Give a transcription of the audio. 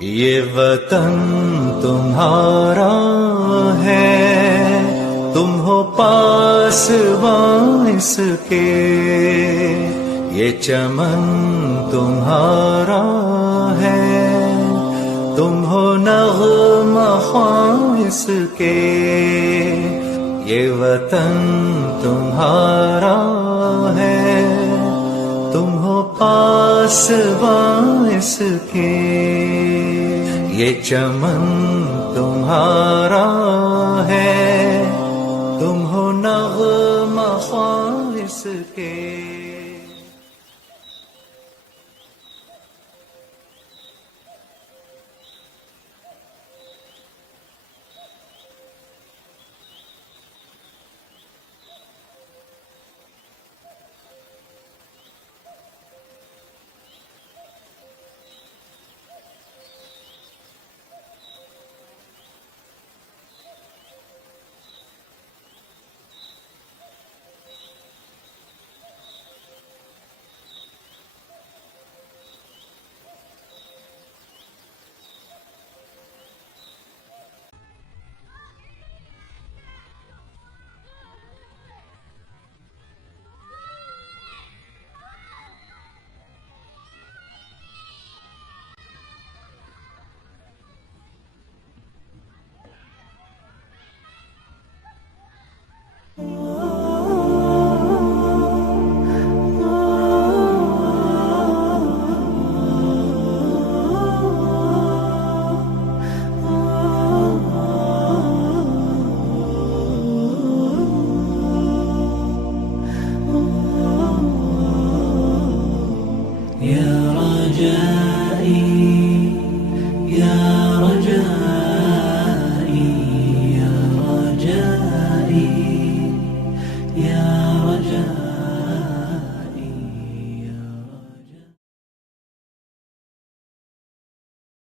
یہ وطن تمہارا ہے، تم ہو پاسباں اس کے، یہ چمن تمہارا ہے، تم ہو نغمہ خواں اس کے، یہ وطن تمہارا ہے، تم ہو پاسباں اس کے، یہ چمن تمہارا ہے، تم ہو نغمہ خواں اس کے۔ يا رجائي